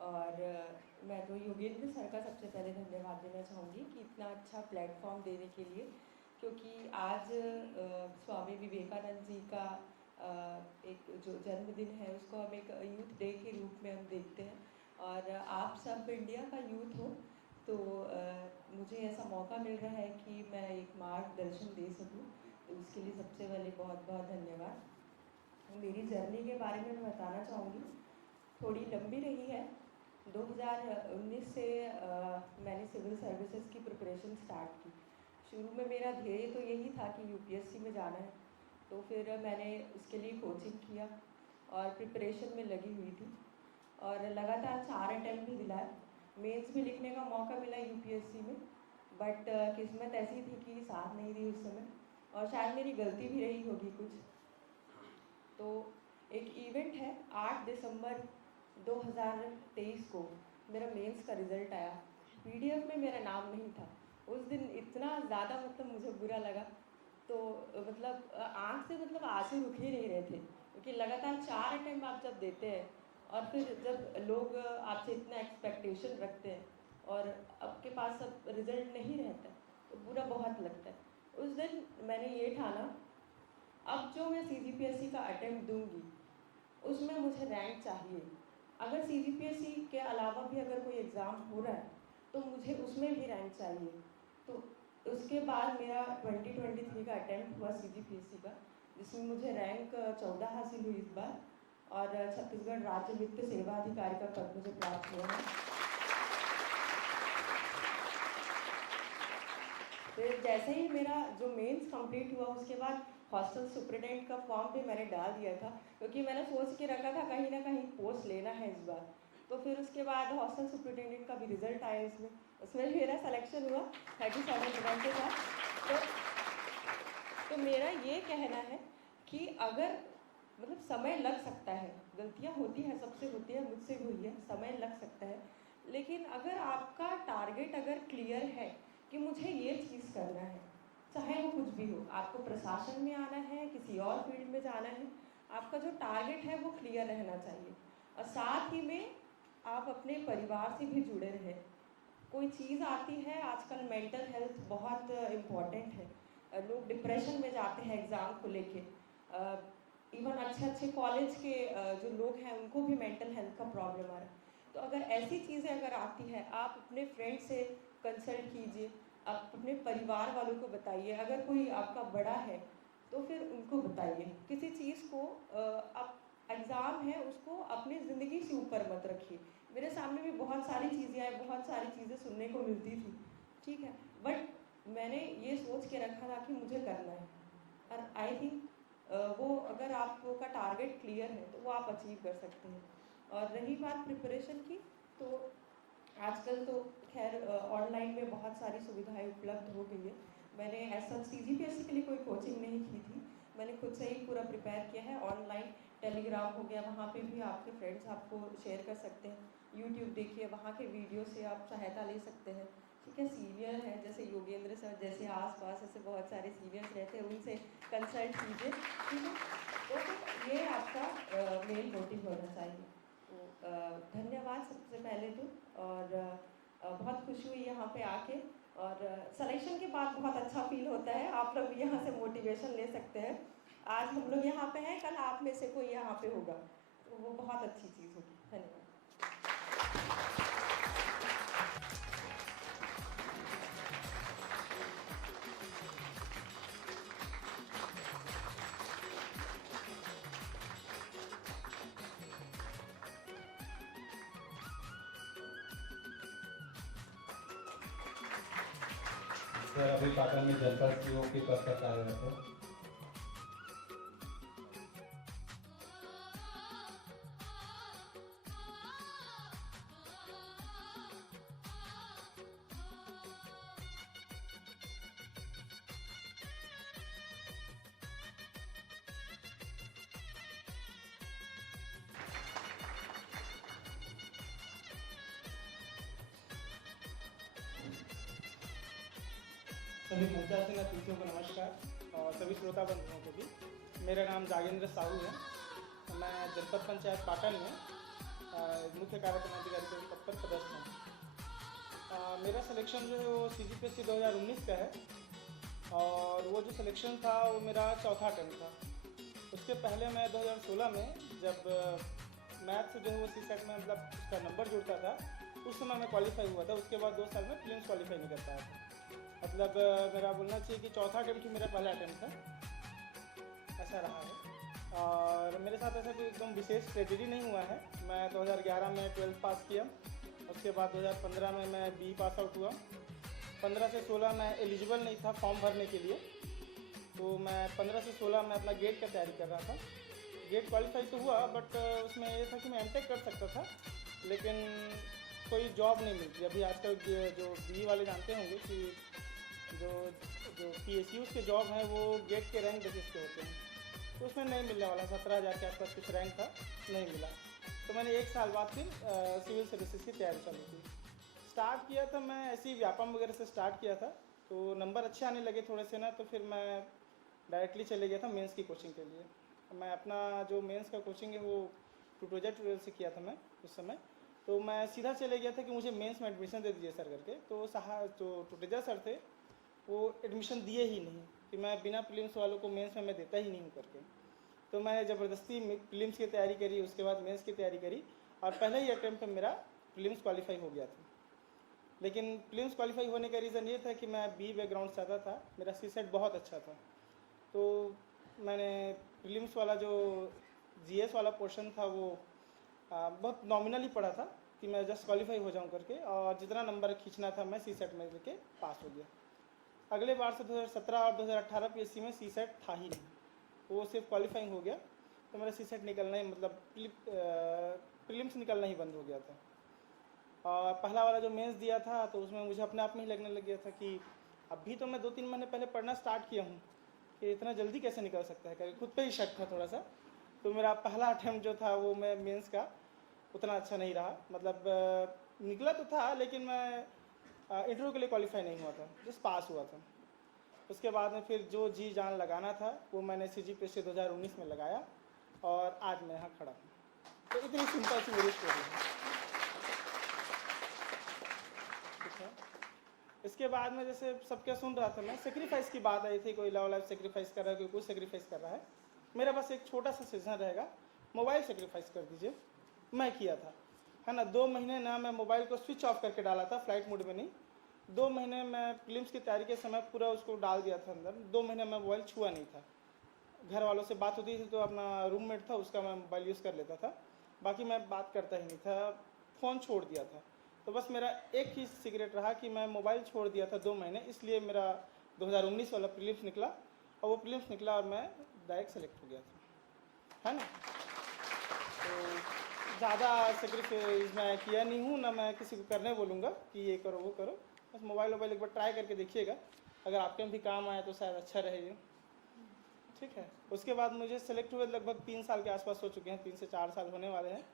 और मैं तो योगेंद्र सर का सबसे पहले धन्यवाद देना चाहूँगी कि इतना अच्छा प्लेटफॉर्म देने के लिए, क्योंकि आज स्वामी विवेकानंद जी का एक जो जन्मदिन है उसको हम एक यूथ डे के रूप में हम देखते हैं, और आप सब इंडिया का यूथ हो, तो मुझे ऐसा मौका मिल रहा है कि मैं एक मार्गदर्शन दे सकूं, तो उसके लिए सबसे पहले बहुत बहुत धन्यवाद। मेरी जर्नी के बारे में मैं बताना चाहूँगी, थोड़ी लंबी रही है। 2019 से मैंने सिविल सर्विसेज की प्रिपरेशन स्टार्ट की। शुरू में मेरा ध्येय तो यही था कि यूपीएससी में जाना है, तो फिर मैंने उसके लिए कोचिंग किया और प्रिपरेशन में लगी हुई थी, और लगातार 4 अटैम्प्ट भी दिलाए। मेंस भी लिखने का मौका मिला यूपीएससी में, बट किस्मत ऐसी थी कि साथ नहीं दी उस समय, और शायद मेरी गलती भी रही होगी कुछ। तो एक इवेंट है, 8 दिसंबर 2023 को मेरा मेंस का रिज़ल्ट आया। पीडीएफ में मेरा नाम नहीं था। उस दिन इतना ज़्यादा मतलब मुझे बुरा लगा, तो मतलब आँख से मतलब आंसू रुक ही नहीं रहे थे, क्योंकि लगातार 4 अटेम्प्ट आप जब देते हैं और फिर जब लोग आपसे इतना एक्सपेक्टेशन रखते हैं और आपके पास अब रिज़ल्ट नहीं रहता, तो बुरा बहुत लगता है। उस दिन मैंने ये ठाना, अब जो मैं सीजीपीएससी का अटेम्प्ट दूंगी उसमें मुझे रैंक चाहिए। अगर सीजीपीएससी के अलावा भी अगर कोई एग्ज़ाम हो रहा है तो मुझे उसमें भी रैंक चाहिए। तो उसके बाद मेरा 2023 का अटेम्प्ट हुआ सीजीपीएससी का, जिसमें मुझे रैंक 14 हासिल हुई इस बार, और छत्तीसगढ़ राज्य वित्त सेवा अधिकारी का पद मुझे प्राप्त हुआ है। फिर जैसे ही मेरा जो मेंस कंप्लीट हुआ उसके बाद हॉस्टल सुपरिटेंडेंट का फॉर्म भी मैंने डाल दिया था, क्योंकि मैंने सोच के रखा था कहीं ना कहीं पोस्ट लेना है इस बार। तो फिर उसके बाद हॉस्टल सुपरिटेंडेंट का भी रिजल्ट आया, उसमें भी मेरा सिलेक्शन हुआ 37 के साथ। तो मेरा ये कहना है कि अगर मतलब समय लग सकता है, गलतियाँ होती हैं, सबसे होती है, मुझसे भी हुई है, समय लग सकता है, लेकिन अगर आपका टारगेट अगर क्लियर है कि मुझे ये चीज़ करना है, चाहे वो कुछ भी हो, आपको प्रशासन में आना है, किसी और फील्ड में जाना है, आपका जो टारगेट है वो क्लियर रहना चाहिए। और साथ ही में आप अपने परिवार से भी जुड़े रहें। कोई चीज़ आती है, आजकल मेंटल हेल्थ बहुत इम्पॉर्टेंट है। लोग डिप्रेशन में जाते हैं एग्ज़ाम को लेके। इवन अच्छे अच्छे कॉलेज के जो लोग हैं उनको भी मेंटल हेल्थ का प्रॉब्लम आ रहा है। तो अगर ऐसी चीज़ें अगर आती हैं, आप अपने फ्रेंड से कंसल्ट कीजिए, आप अपने परिवार वालों को बताइए, अगर कोई आपका बड़ा है तो फिर उनको बताइए। किसी चीज़ को आप एग्ज़ाम है उसको अपनी ज़िंदगी से ऊपर मत रखिए। मेरे सामने भी बहुत सारी चीज़ें आई, बहुत सारी चीज़ें सुनने को मिलती थी, ठीक है, बट मैंने ये सोच के रखा था कि मुझे करना है, और आई थिंक वो अगर आपका टारगेट क्लियर है तो वो आप अचीव कर सकते हैं। और रही बात प्रिपरेशन की, तो आजकल तो खैर ऑनलाइन में बहुत सारी सुविधाएं उपलब्ध हो गई है। मैंने ऐसा सीजीपीएससी के लिए कोई कोचिंग नहीं की थी, मैंने खुद से ही पूरा प्रिपेयर किया है। ऑनलाइन टेलीग्राम हो गया, वहाँ पे भी आपके फ्रेंड्स आपको शेयर कर सकते हैं। यूट्यूब देखिए, वहाँ के वीडियो से आप सहायता ले सकते हैं, ठीक है। सीनियर हैं जैसे योगेंद्र सर जैसे, आसपास ऐसे बहुत सारे सीनियर्स रहते हैं, उनसे कंसल्ट कीजिए, ठीक है। तो फिर ये आपका मेन मोटिव होना चाहिए। तो धन्यवाद सबसे पहले तो, और बहुत खुशी हुई यहाँ पे आके, और सिलेक्शन के बाद बहुत अच्छा फील होता है। आप लोग भी यहाँ से मोटिवेशन ले सकते हैं। आज हम लोग यहाँ पे हैं, कल आप में से कोई यहाँ पे होगा, तो वो बहुत अच्छी चीज़ होगी। धन्यवाद। सर अभी पाटन में जनपद सीओ के पद पर कार्यरत है। सभी मुद्दा सिंह अतिथियों को नमस्कार, और सभी श्रोता बंधुओं को भी। मेरा नाम जागेंद्र साहू है। मैं जनपद पंचायत पाटन में मुख्य कार्यक्रम अधिकारी के पद पर पदस्थ हूँ। मेरा सिलेक्शन जो है वो CGPSC 2019 का है और वो जो सिलेक्शन था वो मेरा चौथा अटेम्प्ट था। उसके पहले मैं 2016 में जब मैथ से जो है वो CSET में मतलब उसका नंबर जुड़ता था उस समय मैं क्वालिफाई हुआ था। उसके बाद 2 साल में प्रीलिम्स क्वालिफाई नहीं कर पाया था। मतलब मेरा बोलना चाहिए कि चौथा अटेम्प्ट ही मेरा पहला अटेम्प्ट था, ऐसा रहा है। और मेरे साथ ऐसा कोई एकदम विशेष ट्रेजेडी नहीं हुआ है। मैं 2011 में 12th पास किया, उसके बाद 2015 में मैं BE पास आउट हुआ। 15 से 16 मैं एलिजिबल नहीं था फॉर्म भरने के लिए, तो मैं 15 से 16 में अपना गेट का तैयारी कर रहा था। गेट क्वालिफाई तो हुआ बट उसमें ये था कि मैं MTech कर सकता था, लेकिन कोई जॉब नहीं मिलती। अभी आजकल जो BE वाले जानते होंगे कि जो PSUs के जॉब हैं वो गेट के रैंक बेसिस पे होते हैं, तो उसमें नहीं मिलने वाला। 17,000 के आसपास कुछ रैंक था, नहीं मिला। तो मैंने 1 साल बाद फिर सिविल सर्विसेज की तैयारी चालू की। स्टार्ट किया था मैं ऐसे ही व्यापम वगैरह से स्टार्ट किया था, तो नंबर अच्छे आने लगे थोड़े से ना, तो फिर मैं डायरेक्टली चले गया था मेंस की कोचिंग के लिए। मैं अपना जो मेंस का कोचिंग है वो टूटोजेट से किया था मैं उस समय। तो मैं सीधा चले गया था कि मुझे मेंस में एडमिशन दे दीजिए सर करके। तो जो टूटेजा सर थे वो एडमिशन दिए ही नहीं कि मैं बिना प्रीलिम्स वालों को मेंस में मैं देता ही नहीं हूँ करके। तो मैंने ज़बरदस्ती प्रीलिम्स की तैयारी करी, उसके बाद मेंस की तैयारी करी और पहले ही अटेम्प्ट में मेरा प्रीलिम्स क्वालिफाई हो गया था। लेकिन प्रीलिम्स क्वालिफाई होने का रीज़न ये था कि मैं BE बैकग्राउंड से आता था, मेरा CSET बहुत अच्छा था। तो मैंने प्रीलिम्स वाला जो GS वाला पोर्शन था वो बहुत नॉमिनली पढ़ा था कि मैं जस्ट क्वालिफाई हो जाऊं करके, और जितना नंबर खींचना था मैं CSET में लेके पास हो गया। अगले बार से 2017 और 2018 PSC में CSET था ही नहीं, वो सिर्फ क्वालिफाइंग हो गया। तो मेरा CSET निकलना ही मतलब प्रीलिम्स निकलना ही बंद हो गया था। और पहला वाला जो मेंस दिया था तो उसमें मुझे अपने आप में ही लगने लग गया था कि अभी तो मैं 2-3 महीने पहले पढ़ना स्टार्ट किया हूँ कि इतना जल्दी कैसे निकल सकता है करके खुद पे ही शक था थोड़ा सा। तो मेरा पहला अटेम्प्ट जो था वो मैं मेंस का उतना अच्छा नहीं रहा, मतलब निकला तो था लेकिन मैं इंटरव्यू के लिए क्वालिफाई नहीं हुआ था, जस्ट पास हुआ था। उसके बाद में फिर जो जी जान लगाना था वो मैंने CGPSC 2019 में लगाया और आज मैं यहाँ खड़ा हूँ। तो इतनी सिंपल सी मेरी स्टोरी है। ठीक है, इसके बाद में जैसे सबके सुन रहा था मैं, सेक्रीफाइस की बात आई थी, कोई लव लाइफ सेक्रीफाइस कर रहा है, कोई कुछ सेक्रीफाइस कर रहा है। मेरा बस एक छोटा सा सजेशन रहेगा, मोबाइल सेक्रीफाइस कर दीजिए। मैं किया था, है ना। 2 महीने ना मैं मोबाइल को स्विच ऑफ करके डाला था, फ्लाइट मोड में नहीं। 2 महीने मैं प्रीलिम्स की तैयारी के समय पूरा उसको डाल दिया था अंदर। 2 महीने मैं मोबाइल छुआ नहीं था। घर वालों से बात होती थी तो अपना रूममेट था उसका मैं मोबाइल यूज़ कर लेता था, बाकी मैं बात करता ही नहीं था, फ़ोन छोड़ दिया था। तो बस मेरा एक ही सीक्रेट रहा कि मैं मोबाइल छोड़ दिया था 2 महीने, इसलिए मेरा 2019 वाला प्रीलिम्स निकला और वो प्रीलिम्स निकला और मैं डायरेक्ट सेलेक्ट हो गया था, है ना। तो ज़्यादा सेक्रीफाइस मैं किया नहीं हूँ, ना मैं किसी को करने बोलूँगा कि ये करो वो करो। बस मोबाइल एक बार ट्राई करके देखिएगा, अगर आपके भी काम आए तो शायद अच्छा रहेगा। ठीक है, उसके बाद मुझे सेलेक्ट हुए लगभग 3 साल के आसपास हो चुके हैं, 3 से 4 साल होने वाले हैं।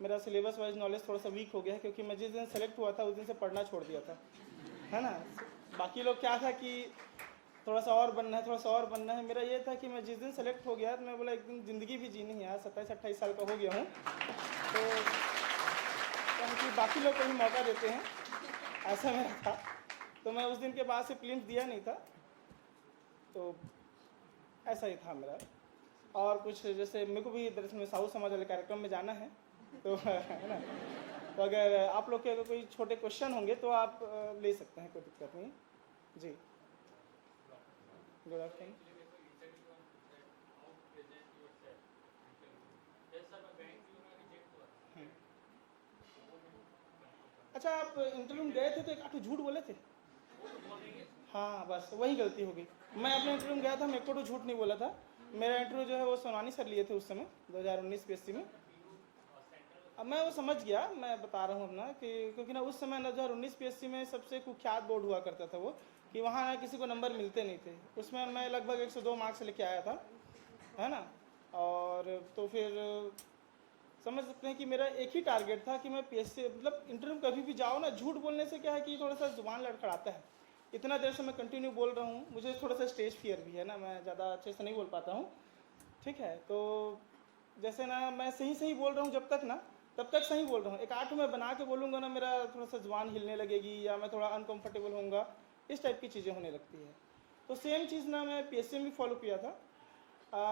मेरा सिलेबस वाइज नॉलेज थोड़ा सा वीक हो गया है क्योंकि मैं जिस दिन सेलेक्ट हुआ था उस दिन से पढ़ना छोड़ दिया था, है ना। बाकी लोग क्या था कि थोड़ा सा और बनना है, थोड़ा सा और बनना है। मेरा ये था कि मैं जिस दिन सेलेक्ट हो गया तो मैं बोला एक दिन ज़िंदगी भी जीनी है यार, 27-28 साल का हो गया हूँ, तो क्योंकि बाकी लोग को भी मौका देते हैं, ऐसा मेरा था। तो मैं उस दिन के बाद से प्रीलिम्स दिया नहीं था, तो ऐसा ही था मेरा। और कुछ जैसे मेरे को भी दरअसल में साउथ समाज वाले कार्यक्रम में जाना है, तो है ना। तो अगर आप लोग के अगर कोई छोटे क्वेश्चन होंगे तो आप ले सकते हैं, कोई दिक्कत नहीं जी। Good afternoon. अच्छा, आप इंटरव्यू में गए थे तो एक आठ झूठ बोले थे। हाँ, बस वही गलती हो गई। मैं अपने इंटरव्यू में गया था, मैं को झूठ नहीं बोला था। मेरा इंटरव्यू जो है वो सोनानी सर लिए थे उस समय 2019 PSC में। अब मैं वो समझ गया, मैं बता रहा हूँ अपना कि क्योंकि ना उस समय 2019 PSC में सबसे कुख्यात बोर्ड हुआ करता था वो, कि वहाँ ना किसी को नंबर मिलते नहीं थे। उसमें मैं लगभग 102 मार्क्स लेके आया था, है ना। और तो फिर समझ सकते हैं कि मेरा एक ही टारगेट था कि मैं PSC मतलब इंटरव्यू कभी भी जाओ ना, झूठ बोलने से क्या है कि थोड़ा सा जुबान लड़खड़ाता है। इतना देर से मैं कंटिन्यू बोल रहा हूँ, मुझे थोड़ा सा स्टेज फियर भी है ना, मैं ज़्यादा अच्छे से नहीं बोल पाता हूँ। ठीक है, तो जैसे ना मैं सही सही बोल रहा हूँ जब तक ना, तब तक सही बोल रहा हूँ। एक आठ मैं बना के बोलूँगा ना, मेरा थोड़ा सा जुबान हिलने लगेगी या मैं थोड़ा अनकंफर्टेबल होऊंगा, इस टाइप की चीज़ें होने लगती है। तो सेम चीज़ ना मैं PSC में भी फॉलो किया था।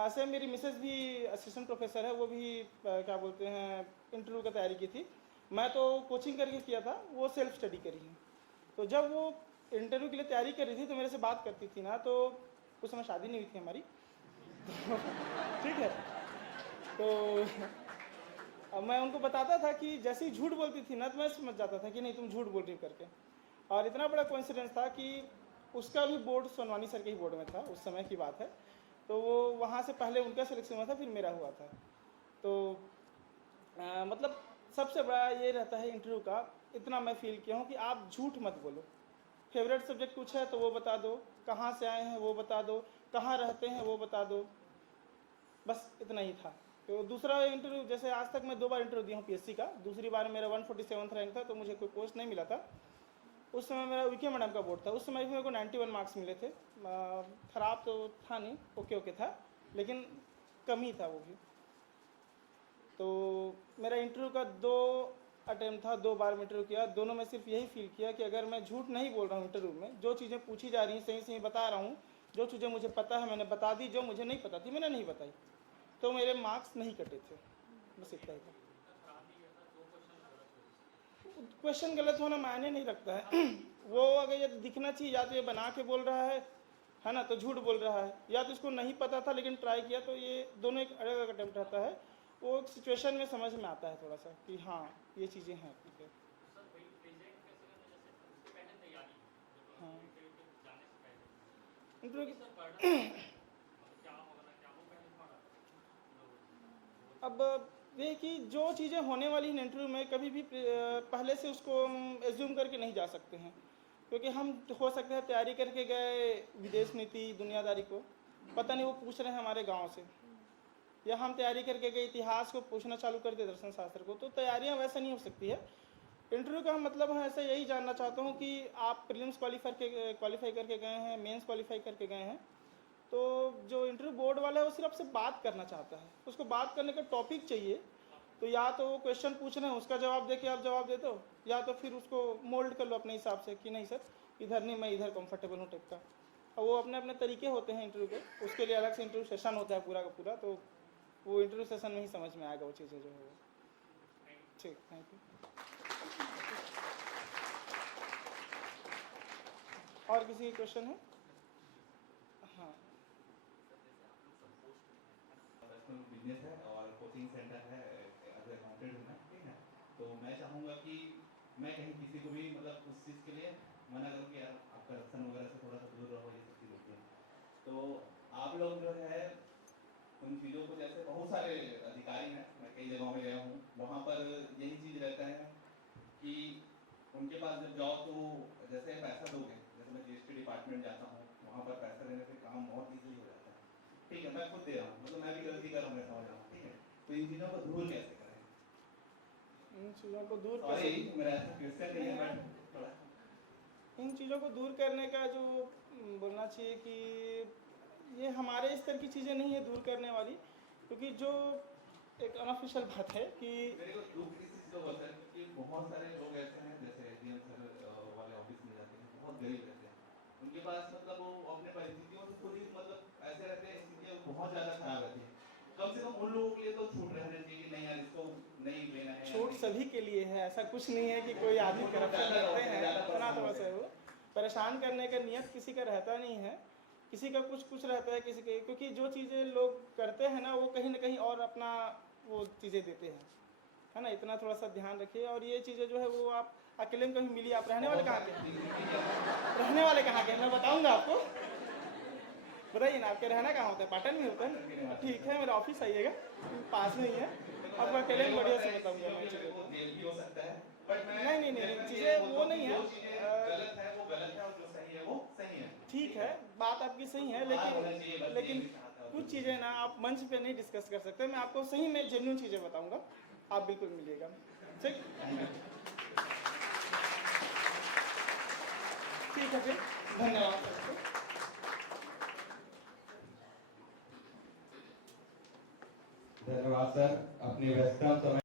सेम मेरी मिसेस भी असिस्टेंट प्रोफेसर है, वो भी क्या बोलते हैं इंटरव्यू की तैयारी की थी। मैं तो कोचिंग करके किया था, वो सेल्फ स्टडी करी है। तो जब वो इंटरव्यू के लिए तैयारी कर रही थी तो मेरे से बात करती थी ना, तो उस समय शादी नहीं हुई थी हमारी ठीक है। तो अब मैं उनको बताता था कि जैसे ही झूठ बोलती थी ना, तो मैं समझ जाता था कि नहीं तुम झूठ बोल रही हो करके। और इतना बड़ा कोइंसिडेंस था कि उसका भी बोर्ड सोनवानी सर के ही बोर्ड में था, उस समय की बात है। तो वो वहाँ से पहले उनका सिलेक्शन हुआ था, फिर मेरा हुआ था। तो मतलब सबसे बड़ा ये रहता है इंटरव्यू का, इतना मैं फील किया हूँ कि आप झूठ मत बोलो। फेवरेट सब्जेक्ट कुछ है तो वो बता दो, कहाँ से आए हैं वो बता दो, कहाँ रहते हैं वो बता दो, बस इतना ही था। तो दूसरा इंटरव्यू, जैसे आज तक मैं 2 बार इंटरव्यू दिया हूँ PSC का। दूसरी बार मेरा 147 रैंक था, तो मुझे कोई पोस्ट नहीं मिला था। उस समय मेरा विके मैडम का बोर्ड था, उस समय भी मेरे को 91 मार्क्स मिले थे। ख़राब तो था नहीं, ओके था, लेकिन कम ही था वो भी। तो मेरा इंटरव्यू का 2 अटैम्प्ट था, 2 बार में इंटरव्यू किया। दोनों में सिर्फ यही फील किया कि अगर मैं झूठ नहीं बोल रहा हूँ इंटरव्यू में, जो चीज़ें पूछी जा रही हैं सही सही बता रहा हूँ, जो चीज़ें मुझे पता है मैंने बता दी, जो मुझे नहीं पता थी मैंने नहीं बताई, तो मेरे मार्क्स नहीं कटे थे। बस इतना ही था। क्वेश्चन गलत होना मायने नहीं रखता है वो अगर ये दिखना चाहिए, या तो ये बना के बोल रहा है ना, तो झूठ बोल रहा है, या तो इसको नहीं पता था लेकिन ट्राई किया, तो ये दोनों एक अलग अलग अटेम्प्ट रहता है। वो सिचुएशन में समझ में आता है थोड़ा सा कि हाँ ये चीज़ें हैं, ठीक है। हाँ इंटरव्यू अब ये कि जो चीज़ें होने वाली हैं इंटरव्यू में, कभी भी पहले से उसको हम एज्यूम करके नहीं जा सकते हैं। क्योंकि हम हो सकता है तैयारी करके गए विदेश नीति दुनियादारी को, पता नहीं वो पूछ रहे हैं हमारे गांव से, या हम तैयारी करके गए इतिहास को पूछना चालू कर दिए, दर्शन शास्त्र को। तो तैयारियां वैसे नहीं हो सकती है। इंटरव्यू का मतलब है ऐसे यही जानना चाहता हूँ कि आप प्रीलिम्स क्वालिफाई करके गए हैं, मेंस क्वालिफाई करके गए हैं, तो जो इंटरव्यू बोर्ड वाला है वो सिर्फ आपसे बात करना चाहता है, उसको बात करने का टॉपिक चाहिए। तो या तो वो क्वेश्चन पूछ रहे हैं उसका जवाब दे के आप जवाब दे दो, या तो फिर उसको मोल्ड कर लो अपने हिसाब से कि नहीं सर इधर नहीं, मैं इधर कंफर्टेबल हूँ टाइप का। और वो अपने अपने तरीके होते हैं इंटरव्यू के, उसके लिए अलग से इंटरव्यू सेशन होता है पूरा का पूरा। तो वो इंटरव्यू सेशन में ही समझ में आएगा वो चीज़ें जो है। ठीक, थैंक यू। और किसी की क्वेश्चन है? हाँ, बिजनेस है और कोचिंग सेंटर है, एज अकाउंटेंट हूँ मैं, ठीक है। तो मैं चाहूँगा कि मैं कहीं किसी को भी मतलब उस चीज़ के लिए मना करूँ कि यार आप करप्शन वगैरह से थोड़ा सा दूर रहो, ये सब चीज़ होती है। तो आप लोग जो है उन चीज़ों को, जैसे बहुत सारे अधिकारी हैं, मैं कई जगहों में गया हूँ, वहाँ पर यही चीज़ रहता है कि उनके पास जब जाओ तो जैसे पैसा दोगे, जैसे मैं GST डिपार्टमेंट जाता हूँ, वहाँ पर पैसा देने से काम बहुत ईजिली हो जाता है, ठीक है। मैं खुद दे रहा हूँ, मतलब मैं भी गलती कर रहा हूँ, मैं समझ रहा हूँ, ठीक है। तो इन चीज़ों को दूर कैसे करें? इन चीज़ों को दूर सॉरी मेरा ऐसा क्वेश्चन नहीं है, बट थोड़ा इन चीज़ों को दूर करने का जो बोलना चाहिए कि ये हमारे स्तर की चीज़ें नहीं है दूर करने वाली, क्योंकि जो एक अनऑफिशियल बात है कि मेरे को दुख इस चीज़ का होता है कि बहुत सारे लोग ऐसे हैं, जैसे SDM सर वाले ऑफिस में जाते हैं, बहुत गरीब रहते हैं, उनके पास मतलब वो अपने परिस्थितियों से खुद ही मतलब ऐसे रहते हैं, स्थितियाँ बहुत ज़्यादा खराब रहती है। कम से कम उन लोगों के लिए तो छूट रहने चाहिए कि नहीं यार इसको नहीं लेना है। छूट सभी के लिए है, ऐसा कुछ नहीं है कि कोई आदमी करप्शन करते हैं इतना थोड़ा सा वो परेशान करने का नियत किसी का रहता नहीं है। किसी का कुछ रहता है किसी के, क्योंकि जो चीज़ें लोग करते हैं ना वो कहीं ना कहीं और अपना वो चीज़ें देते हैं, है ना। इतना थोड़ा सा ध्यान रखिए। और ये चीज़ें जो है वो आप अकेले में कहीं मिली। आप रहने वाले कहाँ के हैं? रहने वाले कहाँ के? मैं बताऊँगा आपको, बताइए ना आपके रहना कहाँ होता है? पाटन में होता है? ठीक है, मेरा ऑफिस आइएगा, पास में ही है। अब मैं अकेले में बढ़िया से बताऊँगा मैं चीज़ों को। नहीं चीज़ें वो नहीं है, गलत है वो गलत है और जो सही है वो सही है। ठीक है, बात आपकी सही है, लेकिन कुछ चीज़ें ना आप मंच पे नहीं डिस्कस कर सकते। मैं आपको सही में जेन्युइन चीज़ें बताऊंगा, आप बिल्कुल मिलिएगा। ठीक ठीक है, फिर धन्यवाद। धन्यवाद सर, अपनी व्यस्तम समय